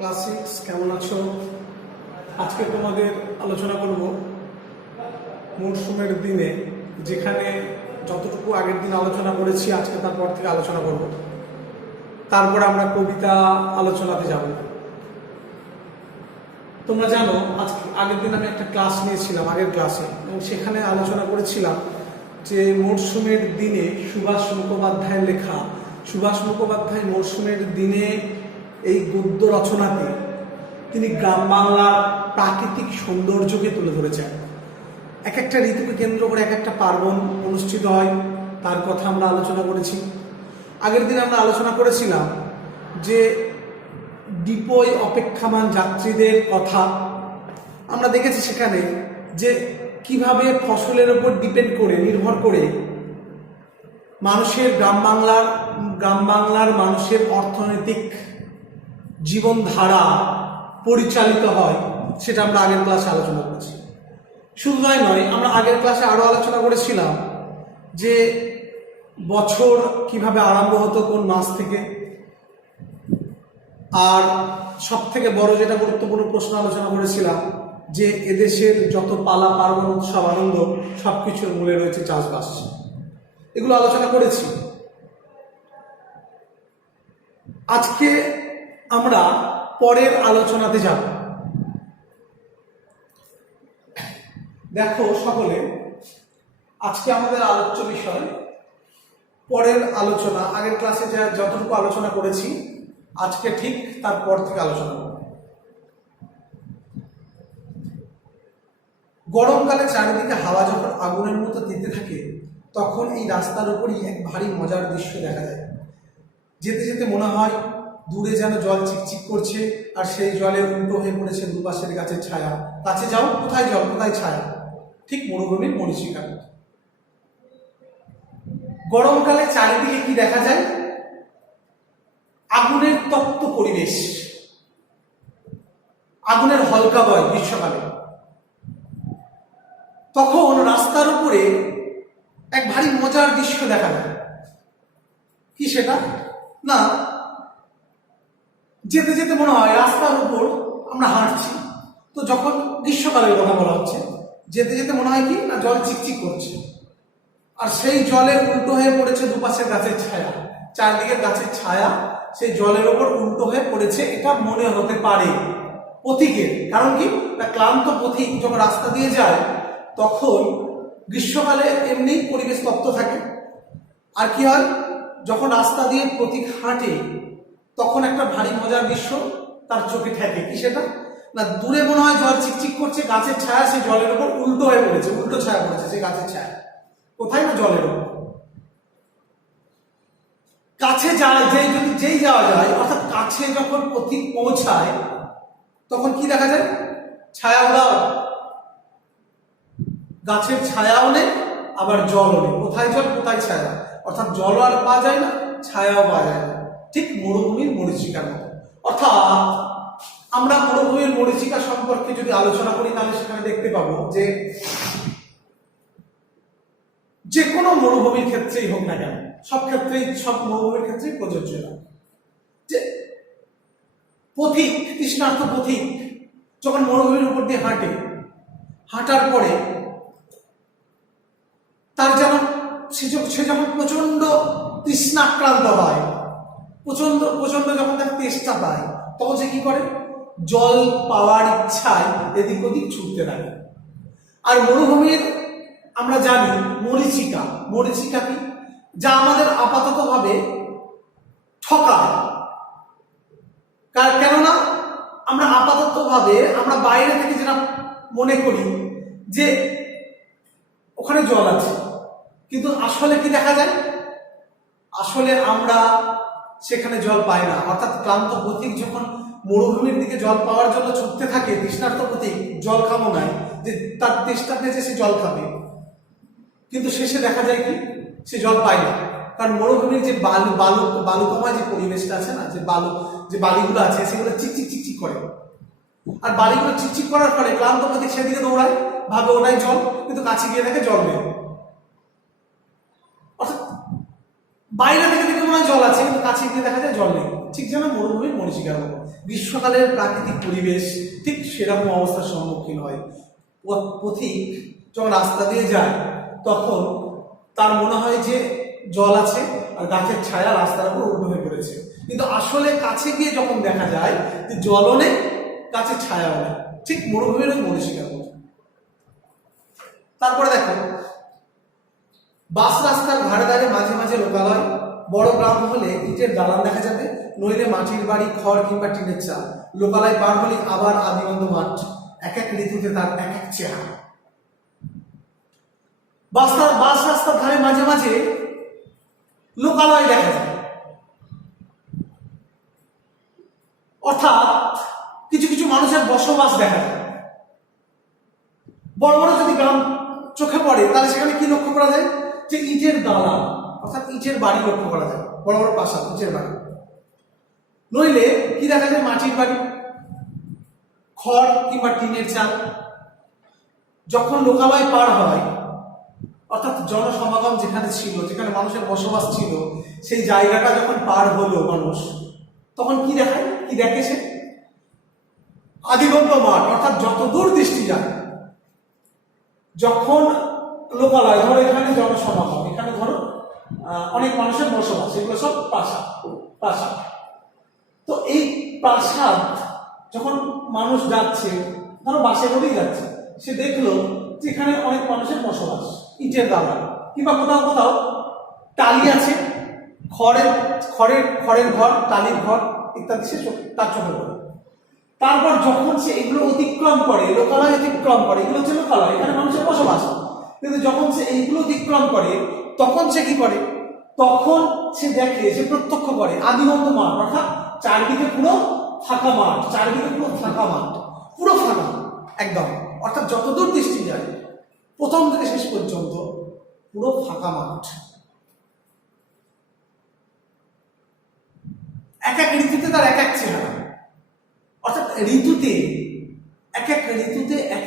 Class 6 কেমন আছো? আজকে তোমাদের আলোচনা করব মরশুমের দিনে, যেখানে যতটুকু আগের দিন আলোচনা করেছি আজকে তারপর থেকে আলোচনা করব। তারপর আমরা কবিতা আলোচনাতে যাব। তোমরা জানো আজকে আগের দিন আমি একটা ক্লাস নিয়েছিলাম আগের ক্লাসে, এবং সেখানে আলোচনা করেছিলাম যে মরশুমের দিনে সুভাষ মুখোপাধ্যায়ের লেখা, সুভাষ মুখোপাধ্যায় মরশুমের দিনে এই গদ্য রচনাতে তিনি গ্রাম বাংলার প্রাকৃতিক সৌন্দর্যকে তুলে ধরেছেন। এক একটা ঋতুকে কেন্দ্র করে এক একটা পার্বণ অনুষ্ঠিত হয়, তার কথা আমরা আলোচনা করেছি। আগের দিন আমরা আলোচনা করেছিলাম যে ডিপোয় অপেক্ষামান যাত্রীদের কথা। আমরা দেখেছি সেখানে যে কিভাবে ফসলের উপর ডিপেন্ড করে, নির্ভর করে মানুষের গ্রাম বাংলার মানুষের অর্থনৈতিক জীবনধারা পরিচালিত হয়, সেটা আমরা আগের ক্লাসে আলোচনা করেছি। শুধু নয়, আমরা আগের ক্লাসে আরো আলোচনা করেছিলাম যে বছর কিভাবে আরম্ভ হতো, কোন মাস থেকে, আর সব থেকে বড় যেটা গুরুত্বপূর্ণ প্রশ্ন আলোচনা করেছিলাম যে এদেশের যত পালা পার্বণ উৎসব আনন্দ সবকিছুর মূলে রয়েছে চাষবাস। এগুলো আলোচনা করেছি। আজকে আমরা পরের আলোচনাতে যাব। দেখো সকলে, আজকে আমাদের আলোচ্য বিষয় পরের আলোচনা। আগের ক্লাসে যতটুকু আলোচনা করেছি আজকে ঠিক তারপর থেকে আলোচনা করব। গরমকালে চারিদিকে হাওয়া যখন আগুনের মতো দিতে থাকে, তখন এই রাস্তার উপরই এক ভারী মজার দৃশ্য দেখা যায়। যেতে যেতে মনে হয় দূরে যেন জল চিকচিক করছে, আর সেই জলে উল্টো হয়ে পড়েছে দুপাশের গাছের ছায়া। কাছে যাও, কোথায় জল কোথায় ছায়া, ঠিক মরুভূমির মরীচিকা। গরমকালে চারিদিকে কি দেখা যায়? আগুনের তপ্ত পরিবেশ, আগুনের হলকা বয় গ্রীষ্মকালে। তখন রাস্তার উপরে এক ভারী মজার দৃশ্য দেখা যায়। কি সেটা? না, যেতে যেতে মনে হয় রাস্তার উপর আমরা হাঁটছি। তো যখন গ্রীষ্মকালের কথা বলা হচ্ছে, যেতে যেতে মনে হয় কি না জল চিকচিক করছে, আর সেই জলের উল্টো হয়ে পড়েছে দুপাশের গাছের ছায়া। চারদিকের গাছের ছায়া সেই জলের ওপর উল্টো হয়ে পড়েছে, এটা মনে হতে পারে পথিকের। কারণ কি, ক্লান্ত পথিক যখন রাস্তা দিয়ে যায়, তখন গ্রীষ্মকালে এমনি পরিবেশ তপ্ত থাকে। আর কি হয়, যখন রাস্তা দিয়ে পথিক হাঁটে, তখন একটা ভারী মজার দৃশ্য তার চোখে ঠেকে। কি সেটা? না, দূরে মনে হয় জল চিকচিক করছে, গাছের ছায়া সেই জলের ওপর উল্টো হয়ে পড়েছে, উল্টো ছায়া পড়েছে সেই গাছের ছায়া। কোথায়? না জলের ওপর। কাছে যায়, যেই যাওয়া যায়, অর্থাৎ কাছে যখন পথিক পৌঁছায়, তখন কি দেখা যায়? ছায়া দাও, গাছের ছায়াও নেই, আবার জলও নেই। কোথায় জল কোথায় ছায়া, অর্থাৎ জলও আর পাওয়া যায় না, ছায়াও পাওয়া যায় না, ঠিক মরুভূমির মরীচিকার মতো। অর্থাৎ আমরা মরুভূমির মরীচিকা সম্পর্কে যদি আলোচনা করি, তাহলে সেখানে দেখতে পাবো যে কোনো মরুভূমির ক্ষেত্রেই হোক না কেন, সব ক্ষেত্রেই, সব মরুভূমির ক্ষেত্রেই প্রযোজ্য না, যে পথিক, তৃষ্ণার্ত পথিক যখন মরুভূমির উপর দিয়ে হাঁটে, হাঁটার পরে তার যেন সে যখন প্রচন্ড তৃষ্ণাক্রান্ত হয়, প্রচন্ড যখন তার তেষ্টা পায়, তখন সে কি করে? জল পাওয়ার ইচ্ছায় এদিক ওদিক ছুটতে থাকে। আর মরুভূমির আমরা জানি মরীচিকা কি, যা আমাদের আপাতত ভাবে ঠকায়। কেননা আমরা আপাতত ভাবে আমরা বাইরে থেকে যেটা মনে করি যে ওখানে জল আছে, কিন্তু আসলে কি দেখা যায়? আসলে আমরা সেখানে জল পাই না। অর্থাৎ ক্লান্ত পথিক যখন মরুভূমির দিকে জল পাওয়ার জন্য ছুটতে থাকে, তৃষ্ণার্ত পথিক জল কামনায়, যে তার তেষ্টা পেয়েছে সে জল খাবে, কিন্তু শেষে দেখা যায় কি সে জল পায় না। কারণ মরুভূমির যে বালুকময় যে পরিবেশটা আছে না, যে বালিগুলো আছে, সেগুলো চিকচিক করে। আর বালিগুলো চিকচিক করার ফলে ক্লান্ত পথিক সেদিকে দৌড়ায়, ভাবে ওটাই জল, কিন্তু কাছে গিয়ে দেখে জল নেই। অর্থাৎ বাইরে থেকে দেখে মনে হয় জল আছে, কিন্তু কাছে গিয়ে দেখা যায় জল নেই, ঠিক যেন মরুভূমির মরীচিকার মতো। গ্রীষ্মকালের প্রাকৃতিক পরিবেশ ঠিক সেরকম অবস্থার সম্মুখীন হয়। পথিক যখন রাস্তা দিয়ে যায় তখন তার মনে হয় যে জল আছে আর গাছের ছায়া রাস্তার উপর উল্টো হয়ে পড়েছে, কিন্তু আসলে কাছে গিয়ে যখন দেখা যায় যে জলও নেই, গাছের ছায়াও নেই, ঠিক মরুভূমির ওই মরীচিকার মতো। তারপরে দেখো, বাস রাস্তার ধারে ধারে মাঝে মাঝে লোকালয়, বড় গ্রাম হলে ইটের দালান দেখা যাবে, নইলে মাটির বাড়ি, খড় কিংবা টিনের চাল। লোকালয় পার হলে আবার আদিগন্ধ মাঠ, এক এক ঋতুতে তার এক এক চেহারা। বাস রাস্তার ধারে মাঝে মাঝে লোকালয় দেখা যায়, অর্থাৎ কিছু কিছু মানুষের বসবাস দেখা যায়। বড় বড় যদি গ্রাম চোখে পড়ে তাহলে সেখানে কি লক্ষ্য করা যায়, যে ইটের দালান অর্থাৎ ইটের বাড়ি লক্ষ্য করা যায়, বড় বড় প্রাসাদ, ইটের বাড়ি। নইলে কি দেখা যায়, মাটির বাড়ি, খড় কিংবা টিনের চাল। যখন লোকালয় পার হয় অর্থাৎ জনসমাগম যেখানে ছিল, যেখানে মানুষের বসবাস ছিল, সেই জায়গাটা যখন পার হলো মানুষ, তখন কি দেখায়, কি দেখে সে, আদিগন্ত মাঠ, অর্থাৎ যতদূর দৃষ্টি যায়। যখন লোকালয়, ধরো এখানে জনসমাগম, এখানে ধরো অনেক মানুষের বসবাস, এগুলো সব প্রাসাদ। তো এই প্রাসাদ যখন মানুষ যাচ্ছে, ধরো বাসে করেই যাচ্ছে, সে দেখলো যে এখানে অনেক মানুষের বসবাস, ইটের দালান, কিংবা কোথাও কোথাও টালি আছে, খড়ের ঘর, টালির ঘর ইত্যাদি, সে তার চোখে পড়ে। তারপর যখন সে এগুলো অতিক্রম করে, লোকালয় অতিক্রম করে, এগুলো হচ্ছে লোকালয়, এখানে মানুষের বসবাস, কিন্তু যখন সে এইগুলো অতিক্রম করে তখন সে কি করে, তখন সে দেখে, সে প্রত্যক্ষ করে আদিগন্ত মাঠ, অর্থাৎ চারদিকে পুরো ফাঁকা মাঠ, পুরো ফাঁকা একদম, অর্থাৎ যতদূর দৃষ্টি যায় প্রথম থেকে শেষ পর্যন্ত পুরো ফাঁকা মাঠ। এক এক ঋতুতে তার এক এক চেহারা, অর্থাৎ ঋতুতে এক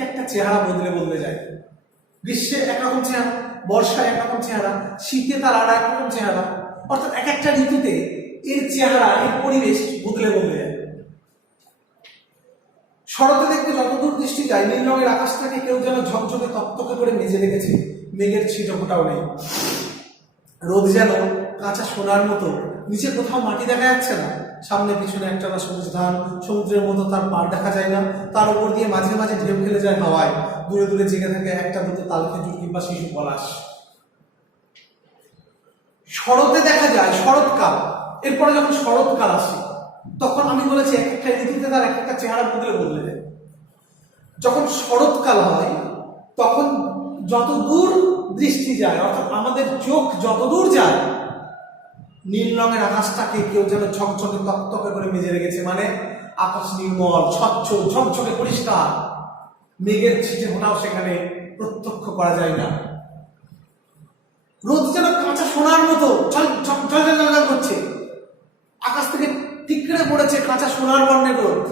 একটা চেহারা বদলে যায়। গ্রীষ্মে একরকম চেহারা, বর্ষায় একরকম চেহারা, শীতে তার আর একরকম চেহারা, অর্থাৎ এক একটা ঋতুতে এর চেহারা, এর পরিবেশ বদলে যায়। শরতে দেখবে যতদূর দৃষ্টি যায় নীল রঙের আকাশটাকে কেউ যেন ঝকঝকে তকতকে করে মেজে রেখেছে, মেঘের ছিটো ফোটাও নেই। রোদ যেন কাঁচা সোনার মতো, নিচে কোথাও মাটি দেখা যাচ্ছে না, সামনে পিছনে একটা না সবুজ ধান, সমুদ্রের মতো তার পাড় দেখা যায় না, তার উপর দিয়ে মাঝে মাঝে ঢেউ খেলে যায় হাওয়ায়, দূরে দূরে জেগে থাকে একটা দুটো তাল খেজুর কিংবা শিশু পলাশ। শরতে দেখা যায় শরৎকাল, এরপরে যখন শরৎকাল আসে তখন আমি বলেছি এক একটা ঋতুতে তার এক একটা চেহারা বদলে যায়। যখন শরৎকাল হয় তখন যতদূর দৃষ্টি যায়, অর্থাৎ আমাদের চোখ যতদূর যায়, নীল রঙের আকাশটাকে কেউ যেন ঝকঝকে তকতকে করে মেজে রেখেছে, মানে আকাশ নির্মল, স্বচ্ছ, ঝকঝকে পরিষ্কার, মেঘের ছিটে ফোটাও সেখানে প্রত্যক্ষ করা যায় না। রোদ যেন কাঁচা সোনার মতো ঝলঝল করছে, আকাশ থেকে টিকড়ে পড়েছে কাঁচা সোনার বর্ণের রোদ,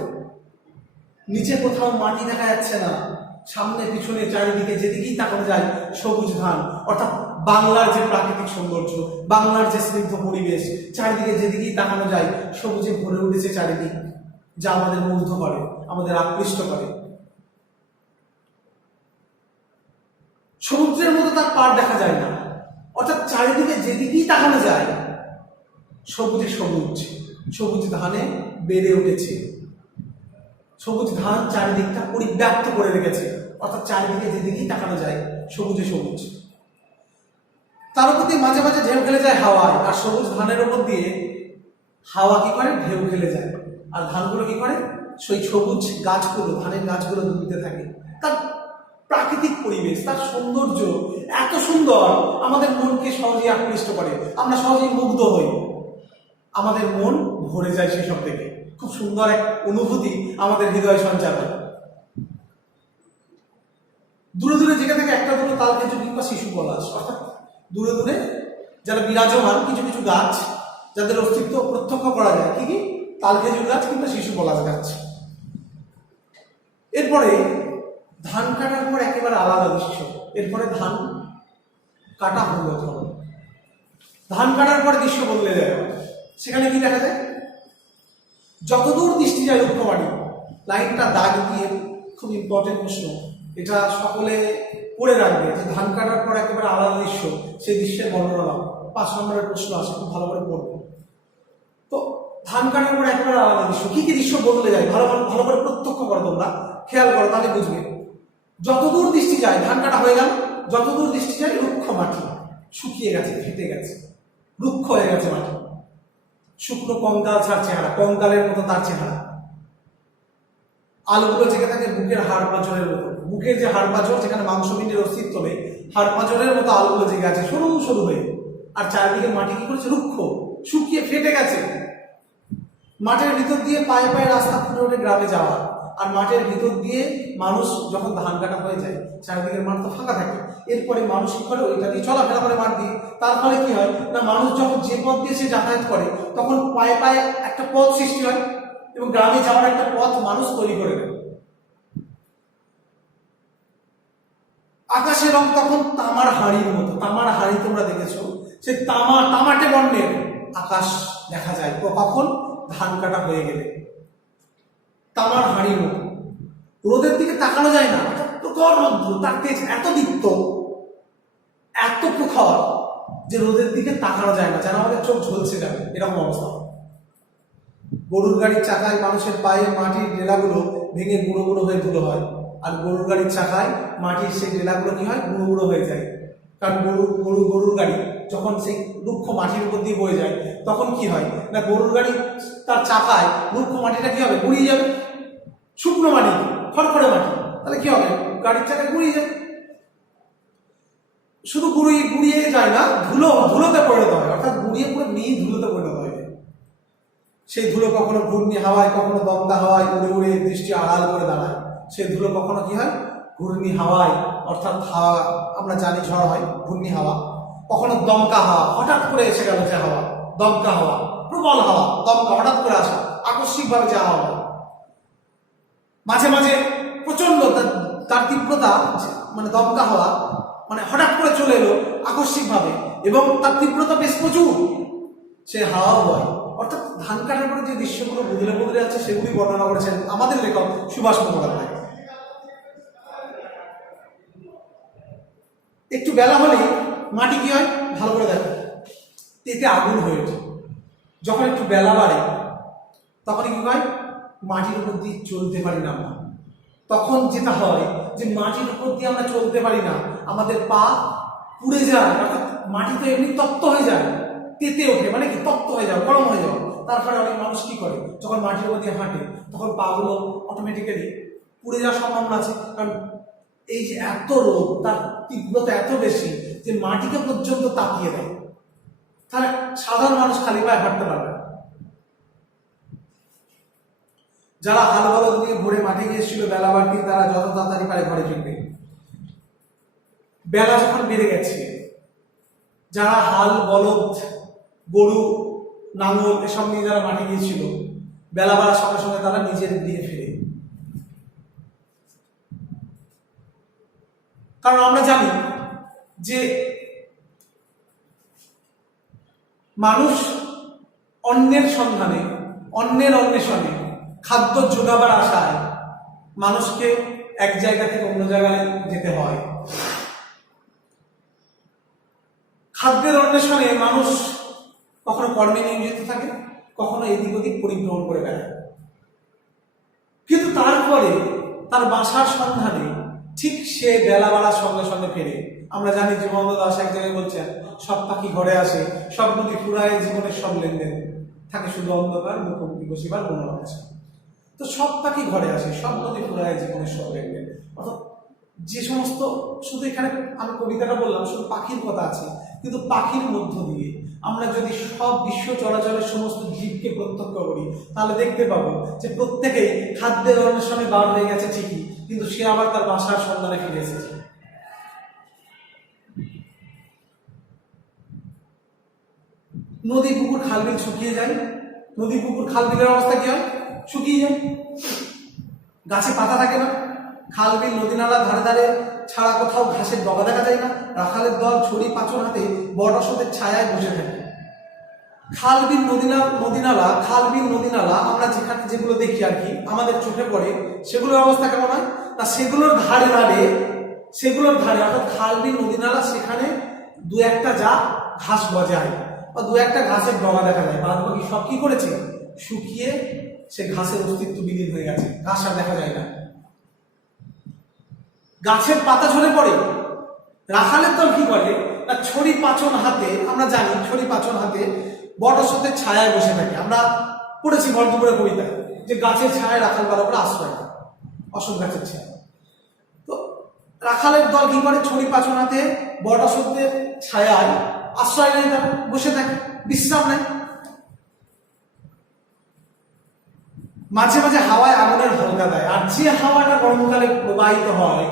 নিচে কোথাও মাটি দেখা যাচ্ছে না, সামনে পিছনে চারিদিকে যেদিকেই তাকানো যায় সবুজ ধান, অর্থাৎ বাংলার যে প্রাকৃতিক সৌন্দর্য, বাংলার যে স্নিগ্ধ পরিবেশ, চারিদিকে যেদিকেই তাকানো যায় সবুজে ভরে উঠেছে চারিদিক, যা আমাদের মুগ্ধ করে, আমাদের আকৃষ্ট করে। সমুদ্রের মতো তার পাড় দেখা যায় না, অর্থাৎ চারিদিকে যেদিকেই তাকানো যায় সবুজে সবুজ ধানে বেড়ে উঠেছে, সবুজ ধান চারিদিকটা পরিব্যাপ্ত করে রেখেছে, অর্থাৎ চারিদিকে যেদিকেই তাকানো যায় সবুজে সবুজ। তার উপর দিয়ে মাঝে মাঝে ঢেউ খেলে যায় হাওয়ায়, আর সবুজ ধানের উপর দিয়ে হাওয়া কি করে, ঢেউ খেলে যায়, আর ধানগুলো কি করে, সেই সবুজ গাছগুলো, ধানের গাছগুলো দুলতে থাকে। তার প্রাকৃতিক পরিবেশ, তার সৌন্দর্য এত সুন্দর, আমাদের মনকে সহজেই আকৃষ্ট করে, আমরা সহজেই মুগ্ধ হই, আমাদের মন ভরে যায় সেসব থেকে, খুব সুন্দর এক অনুভূতি আমাদের হৃদয় সঞ্চার হয়। দূরে দূরে যেখানে থেকে একটা দুটো তাল খেজুর কিংবা শিশু পলাশ, অর্থাৎ দূরে দূরে যারা বিরাজমান কিছু কিছু গাছ, যাদের অস্তিত্ব প্রত্যক্ষ করা যায়, কি তাল খেজুর গাছ কিংবা শিশু পলাশ গাছ। এরপরে ধান কাটার পর একেবারে আলাদা দৃশ্য, এরপরে ধান কাটা হলো, ধরো ধান কাটার পরে দৃশ্য বদলে যায়। সেখানে কি দেখা যায়? যতদূর দৃষ্টি যায় রুক্ষ মাটি। লাইনটা দাগ দিয়ে, খুব ইম্পর্টেন্ট প্রশ্ন, এটা সকলে পড়ে রাখবে যে ধান কাটার পর একেবারে আলাদা দৃশ্য, সেই দৃশ্যের বর্ণনা দাও। 5 নম্বরের প্রশ্ন আছে, খুব ভালো করে পড়বে। তো ধান কাটার পর একেবারে আলাদা দৃশ্য, কি কি দৃশ্য বদলে যায় ভালো ভালো করে প্রত্যক্ষ করো, তোমরা খেয়াল করো, তাহলে বুঝবে। যতদূর দৃষ্টি যায়, ধান কাটা হয়ে গেল, যতদূর দৃষ্টি যায় রুক্ষ মাটি, শুকিয়ে গেছে, ফেটে গেছে, রুক্ষ হয়ে গেছে মাটি, শুকনো কঙ্কাল ছাড় চেহারা, কঙ্কালের মতো তার চেহারা। আলুগুলো জেগে থাকে বুকের হাড় পাঁজরের মতো, বুকের যে হাড় পাঁজর, যেখানে মাংসপিণ্ডের অস্তিত্ব নেই, হাড় পাঁজরের মতো আলুগুলো জেগে আছে সরু সরু হয়ে। আর চারিদিকে মাটি কি করেছে? রুক্ষ, শুকিয়ে ফেটে গেছে। মাঠের ভিতর দিয়ে পায়ে পায়ে রাস্তা খুঁড়ে ওঠে গ্রামে যাওয়া, আর মাঠের ভিতর দিয়ে মানুষ যখন ধান কাটা হয়ে যায়, চারিদিকের মাঠ তো ফাঁকা থাকে, এরপরে মানুষ কি করে? ওইটা দিয়ে চলাফেরা করে মাঠ দিয়ে। তার ফলে কি হয় না, মানুষ যখন যে পথ দিয়ে সে যাতায়াত করে, তখন পায়ে পায়ে একটা পথ সৃষ্টি হয় এবং গ্রামে যাওয়ার একটা পথ মানুষ তৈরি করে দেয়। আকাশের রং তখন তামার হাড়ির মতো, তামার হাড়ি তোমরা দেখেছো, সে তামাটে বর্ণের আকাশ দেখা যায় কখন? ধান কাটা হয়ে গেলে। তামার হাড়ির মতো, রোদের দিকে তাকানো যায় না, প্রখর রৌদ্র, তার তেজ এত দীপ্ত, এত প্রখর যে রোদের দিকে তাকানো যায় না, যেন আমাদের চোখ ঝলসে যাবে, এরকম অবস্থা। গরুর গাড়ির চাকায় মানুষের পায়ে মাটির ডেলাগুলো ভেঙে গুঁড়ো গুঁড়ো হয়ে ধুলো হয়, আর গরুর গাড়ির চাকায় মাটির সেই ডেলাগুলো কি হয়? গুঁড়ো গুঁড়ো হয়ে যায়। কারণ গরুর গাড়ি যখন সেই রুক্ষ মাটির উপর দিয়ে বয়ে যায়, তখন কি হয় না, গরুর গাড়ি তার চাকায় রুক্ষ মাটিটা কি হবে? গুঁড়িয়ে যাবে। শুকনো মাটি, খড়খড়ে মাটি, তাহলে কি হবে? গাড়ির চাকায় গুঁড়িয়ে যায়। শুধু গুঁড়িয়ে যায় না, ধুলোতে পরিণত হয়, অর্থাৎ গুঁড়িয়ে পুরো মিহি ধুলোতে পরিণত হয়। সেই ধুলো কখনো ঘূর্ণি হাওয়ায়, কখনো দমকা হাওয়ায় উড়ে উড়ে দৃষ্টি আড়াল করে দাঁড়ায়। সেই ধুলো কখনো কি হয়? ঘূর্ণি হাওয়ায়, অর্থাৎ হাওয়া আমরা জানি ঝড় হয়, ঘূর্ণি হাওয়া, কখনো দমকা হাওয়া, হঠাৎ করে এসে গেল যে হাওয়া, দমকা হাওয়া, প্রবল হাওয়া, দমকা হঠাৎ করে আসা, আকস্মিকভাবে যে হাওয়া, মাঝে মাঝে প্রচন্ড তার তীব্রতা, মানে দমকা হাওয়া মানে হঠাৎ করে চলে এলো আকস্মিকভাবে, এবং তার তীব্রতা বেশ প্রচুর, সে হাওয়া বয়। অর্থাৎ ধান কাটার পরে যে দৃশ্যগুলো বদলে বদলে যাচ্ছে, সেগুলি বর্ণনা করেছেন আমাদের লেখক সুভাষ মুখোপাধ্যায়। একটু বেলা হলেই মাটি কি হয়? ভালো করে দেখো, তেতে আগুন হয়ে ওঠে। যখন একটু বেলা বাড়ে, তখন কি হয়? মাটির উপর দিয়ে চলতে পারি না আমরা। তখন যেটা হয় যে মাটির উপর দিয়ে আমরা চলতে পারি না, আমাদের পা পুড়ে যায়, অর্থাৎ মাটি তো এমনি তপ্ত হয়ে যায়, তেতে ওঠে, মানে কি তপ্ত হয়ে যাও, গরম হয়ে যাও। তারপরে অনেক মানুষ কি করে, যখন মাটির উপর দিয়ে হাঁটে, তখন পাগুলো অটোমেটিক্যালি পুড়ে যাওয়ার সম্ভাবনা আছে। কারণ এই যে এত রোদ, তার তীব্রতা এত বেশি যে মাটিকে পর্যন্ত তাপিয়ে দেয়। তাহলে সাধারণ মানুষ খালি পায়ে হাঁটতে পারবে না। যারা হাল বলদ নিয়ে ভোরে মাঠে গিয়েছিল বেলা বাড়তি, তারা যত তাড়াতাড়ি পারে ঘরে ফিরবে। বেলা যখন বেড়ে গেছে, যারা হাল বলদ, গরু, নাঙল এসব নিয়ে যারা মাঠে গিয়েছিল, বেলা বাড়ার সঙ্গে সঙ্গে তারা নিজের গৃহে ফিরে। কারণ আমরা জানি যে মানুষ অন্যের সন্ধানে, অন্যের অন্বেষণে, খাদ্য জোগাবার আশায় মানুষকে এক জায়গা থেকে অন্য জায়গায় যেতে হয়। খাদ্যের অন্বেষণে মানুষ কখনো কর্মে নিয়োজিত থাকে, কখনো এদিক ওদিক পরিভ্রমণ করে বেড়ায়। কিন্তু তারপরে তার বাসার সন্ধানে ঠিক সে বেলা বাড়ার সঙ্গে সঙ্গে ফেরে। আমরা জানি জীবনানন্দ দাশ এক জায়গায় বলছেন, সব পাখি ঘরে আসে, সব নদী ফুরায়, জীবনের সব লেনদেন থাকে শুধু অন্ধকার, মুখোমুখি বসিবার মনোরম আছে। তো সব পাখি ঘরে আসে, সব নদী ফুরায়, জীবনের সব লেনদেন। অর্থাৎ যে সমস্ত, শুধু এখানে আমি কবিতাটা বললাম, শুধু পাখির কথা আছে, কিন্তু পাখির মধ্য দিয়ে আমরা যদি সব বিশ্ব চলাচলের সমস্ত জীবকে প্রত্যক্ষ করি, তাহলে দেখতে পাবো যে প্রত্যেকেই খাদ্যের অন্বেষণে বার হয়ে গেছে ঠিকই, কিন্তু সে আবার তার বাসার সন্ধানে ফিরে এসেছে। নদী পুকুর খালবিল শুকিয়ে যায়, নদী পুকুর খালবিলের অবস্থা কি হয়? শুকিয়ে যায়, গাছে পাতা থাকে না, খালবিল নদী নালা ধারে ধারে ছাড়া কোথাও ঘাসের ডগা দেখা যায় না। রাখালের দল ছড়ি পাঁচর হাতে বট অশ্বত্থের ছায়ায় বসে থাকে। খাল বিল নদী নালা আমরা যেগুলো দেখি আর কি আমাদের চোখে পড়ে, সেগুলোর অবস্থা কেমন হয় না, সেগুলোর ধারে অর্থাৎ খাল বিল নদী নালা, সেখানে দু একটা ঘাস গজায় বা দু একটা ঘাসের ডগা দেখা যায়, বাদ বাকি সব কি করেছে, শুকিয়ে সে ঘাসের অস্তিত্ব বিলীন হয়ে গেছে, ঘাস আর দেখা যায় না। গাছের পাতা ঝরে পড়ে, রাখালের দল কি করে না, ছড়ি পাচন হাতে, আমরা জানি ছড়ি পাচন হাতে বটসতের ছায়ায় বসে থাকে। আমরা পড়েছি ভরদুপুরের কবিতায় যে গাছের ছায়ায় রাখাল বালকরা আশ্রয় নেয়, অশোক গাছের ছায়া। তো রাখালের দল কি করে, ছড়ি পাচন হাতে বটসতের ছায়ায় আশ্রয় নেয়, তারা বসে থাকে, বিশ্রাম নেয়। মাঝে মাঝে হাওয়ায় আগুনের হলকা দেয়, আর যে হাওয়াটা গরমকালে প্রবাহিত হয়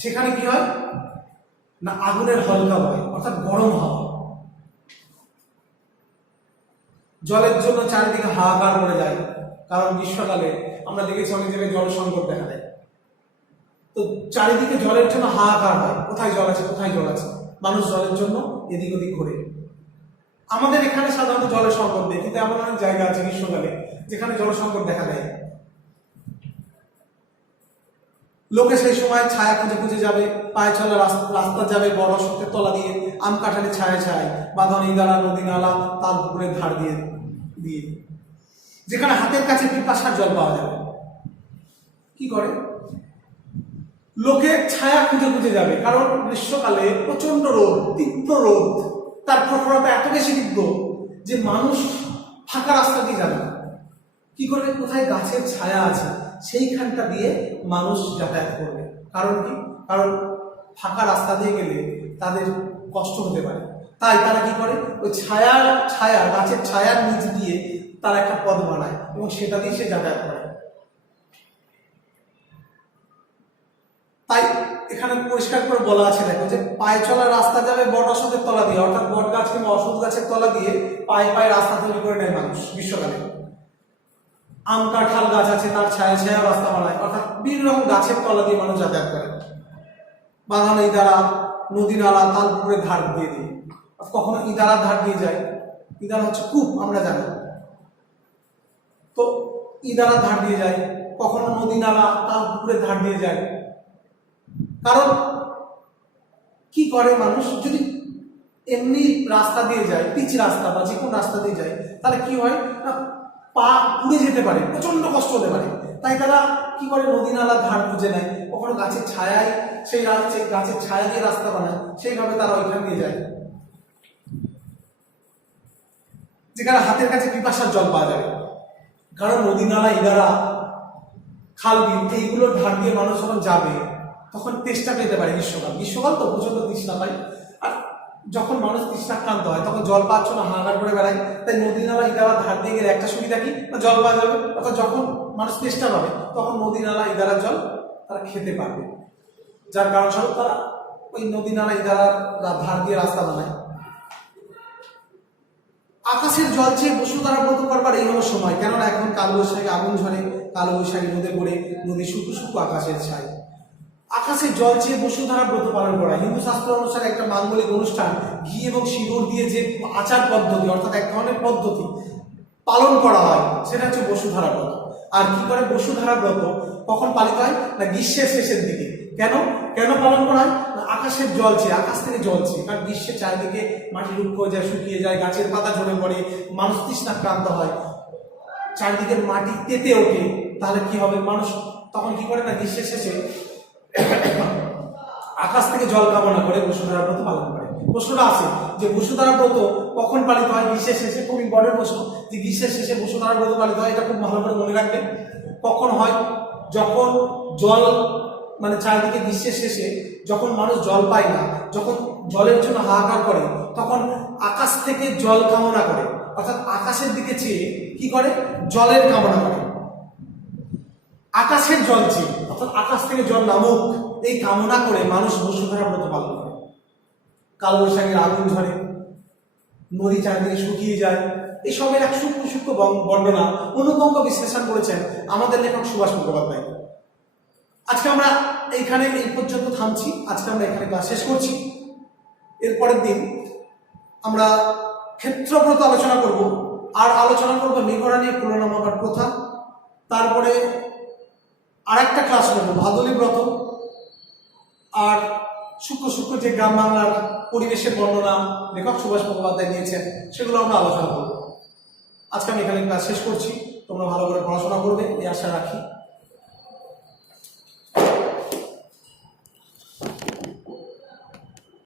সেখানে কি হয় না, আগুনের হলকা হয়, অর্থাৎ গরম হাওয়া। জলের জন্য চারিদিকে হাহাকার পড়ে যায়, কারণ গ্রীষ্মকালে আমরা দেখেছি অনেক জায়গায় জল সংকট দেখা দেয়। তো চারিদিকে জলের জন্য হাহাকার হয়, কোথায় জল আছে, কোথায় জল আছে, মানুষ জলের জন্য এদিক ওদিক ঘুরে। আমাদের এখানে সাধারণত জলের সংকট নেই, কিন্তু এমন অনেক জায়গা আছে গ্রীষ্মকালে যেখানে জল সংকট দেখা দেয়। লোকে সেই সময় ছায়া খুঁজে খুঁজে যাবে, পায়ে চলা রাস্তা যাবে বড় সত্যের তলা দিয়ে, আম কাঁঠালের ছায়া ছায়, বাঁধন ইদারা নদী নালা তার পুকুরের ধার দিয়ে দিয়ে যেখানে হাতের কাছে পিপাসার জল পাওয়া যাবে। কি করে লোকে ছায়া খুঁজে খুঁজে যাবে, কারণ গ্রীষ্মকালে প্রচন্ড রোদ, তীব্র রোদ, তার প্রখরতা এত বেশি তীব্র যে মানুষ ফাঁকা রাস্তা দিয়ে যাবে। কি করবে, কোথায় গাছের ছায়া আছে সেইখানটা দিয়ে মানুষ যাতায়াত করবে। কারণ কি, কারণ ফাঁকা রাস্তা দিয়ে গেলে তাদের কষ্ট হতে পারে, তাই তারা কি করে, ওই গাছের ছায়ার নিচ দিয়ে তারা একটা পথ বানায় এবং সেটা দিয়ে সে যাতায়াত করে। তাই এখানে পরিষ্কার করে বলা আছে, দেখো যে পায়ে চলা রাস্তা যাবে বট অসতের তলা দিয়ে, অর্থাৎ বট গাছ কিংবা অসৎ গাছের তলা দিয়ে পায়ে পায়ে রাস্তা তৈরি করে নেয় মানুষ গ্রীষ্মকালে। আম কাঁঠাল গাছ আছে, তার ছায়া ছায়া রাস্তা বানায়, অর্থাৎ বিভিন্ন রকম গাছের তলা দিয়ে মানুষ যাতায়াত করে। বাঁধন ইদারা নদী নালা তাল পুকুরের ধার দিয়ে দিয়ে, কখনো ইদারার ধার দিয়ে যায়, ইদারা হচ্ছে কূপ আমরা জানি, তো ইদারার ধার দিয়ে যায়, কখনো নদী নালা তাল পুকুরের ধার দিয়ে যায়। কারণ কি করে, মানুষ যদি এমনি রাস্তা দিয়ে যায়, পিচ রাস্তা বা যে কোনো রাস্তা দিয়ে যায়, তাহলে কি হয় না, পা পুড়ে যেতে পারে, প্রচন্ড কষ্ট হতে পারে। তাই তারা কি করে, নদী নালার ধার খুঁজে নেয়, কখনো গাছের ছায়ায় গাছের ছায়া দিয়ে রাস্তা বানায়, সেইভাবে তারা ওইখান দিয়ে যায় যেখানে হাতের কাছে পিপাসার জল পাওয়া যাবে। কারণ নদী নালা ইদারা খাল বিল এইগুলোর ধার দিয়ে মানুষ যখন যাবে তখন তেষ্টা পেতে পারে। গ্রীষ্মকাল তো প্রচন্ড তৃষ্ণা পায়, আর যখন মানুষ তৃষ্ণাক্রান্ত হয় তখন জল পাওয়ার জন্য হাহাকার করে বেড়ায়। তাই নদী নালা ইদারা ধার দিয়ে গেলে একটা সুবিধা কি, জল পাওয়া যাবে, অর্থাৎ যখন মানুষ তেষ্টা পাবে তখন নদী নালা ইদারার জল তারা খেতে পারবে, যার কারণস্বরূপ তারা ওই নদী নালা ইদারার ধার দিয়ে রাস্তা বানায়। আকাশের জল চেয়ে বসুধারা ব্রত করবার এই হলো সময়, কেননা এখন কালবৈশাখী আগুন ঝরে, কালবৈশাখী রোদে পড়ে নদী শুকু শুকু আকাশের ছায়। আকাশের জল চেয়ে বসুধারা ব্রত পালন করা হিন্দু শাস্ত্র অনুসারে একটা মাঙ্গলিক অনুষ্ঠান, ঘি এবং সিঁদুর দিয়ে যে আচার পদ্ধতি, অর্থাৎ এক ধরনের পদ্ধতি পালন করা হয়, সেটা হচ্ছে বসুধারা ব্রত। আর কি করে বসুধারা ব্রত কখন পালিত হয় না, গ্রীষ্মের শেষের দিকে। কেন কেন পালন করা হয় না, আকাশের জল চেয়ে, আকাশ থেকে জল চেয়ে, কারণ গ্রীষ্মের চারিদিকে মাটি রুক্ষ হয়ে যায়, শুকিয়ে যায়, গাছের পাতা ঝরে পড়ে, মানুষ তৃষ্ণাক্রান্ত হয়, চারিদিকে মাটি তেতে ওঠে, তাহলে কি হবে, মানুষ তখন কি করে না, গ্রীষ্মের শেষে আকাশ থেকে জল কামনা করে বসুধারা ব্রত পালন করে। প্রশ্নটা আছে যে বসুধারা ব্রত কখন পালিত হয়, গ্রীষ্মের শেষে। খুব ইম্পর্টেন্ট প্রশ্ন যে গ্রীষ্মের শেষে বসুধারা ব্রত পালিত হয়, এটা খুব ভালো করে মনে রাখবে। কখন হয়, যখন জল মানে চারিদিকে গ্রীষ্মের শেষে যখন মানুষ জল পায় না, যখন জলের জন্য হাহাকার করে, তখন আকাশ থেকে জল কামনা করে, অর্থাৎ আকাশের দিকে চেয়ে কি করে, জলের কামনা করে। আকাশের জল চেয়ে, অর্থাৎ আকাশ থেকে জল নামুক, এই কামনা করে মানুষ বসুধারা ব্রত পালন করে। কালবৈশাখীর আগুন ঝরে, নদী চারিদিকে শুকিয়ে যায়, এসবের এক সূক্ষ্ম সূক্ষ্ম বর্ণনা অনুপঙ্গ বিশ্লেষণ করেছেন আমাদের লেখক সুভাষ মুখোপাধ্যায়। আজকে আমরা এইখানে এই পর্যন্ত থামছি, আজকে আমরা এখানে ক্লাস শেষ করছি। এর পরের দিন আমরা ক্ষেত্রব্রত আলোচনা করব, আর আলোচনা করব মেঘরা নিয়ে কুলো নামাবার প্রথা। তারপরে আরেকটা ক্লাস নেব ভাদলী ব্রত, আর সূক্ষ্ম সূক্ষ্ম যে গ্রাম বাংলার পরিবেশের বর্ণনা লেখক সুভাষ মুখোপাধ্যায় দিয়েছেন সেগুলো আমরা আলোচনা করব। আজকে আমি এখানে ক্লাস শেষ করছি। তোমরা ভালো করে পড়াশোনা করবে এই আশা রাখি।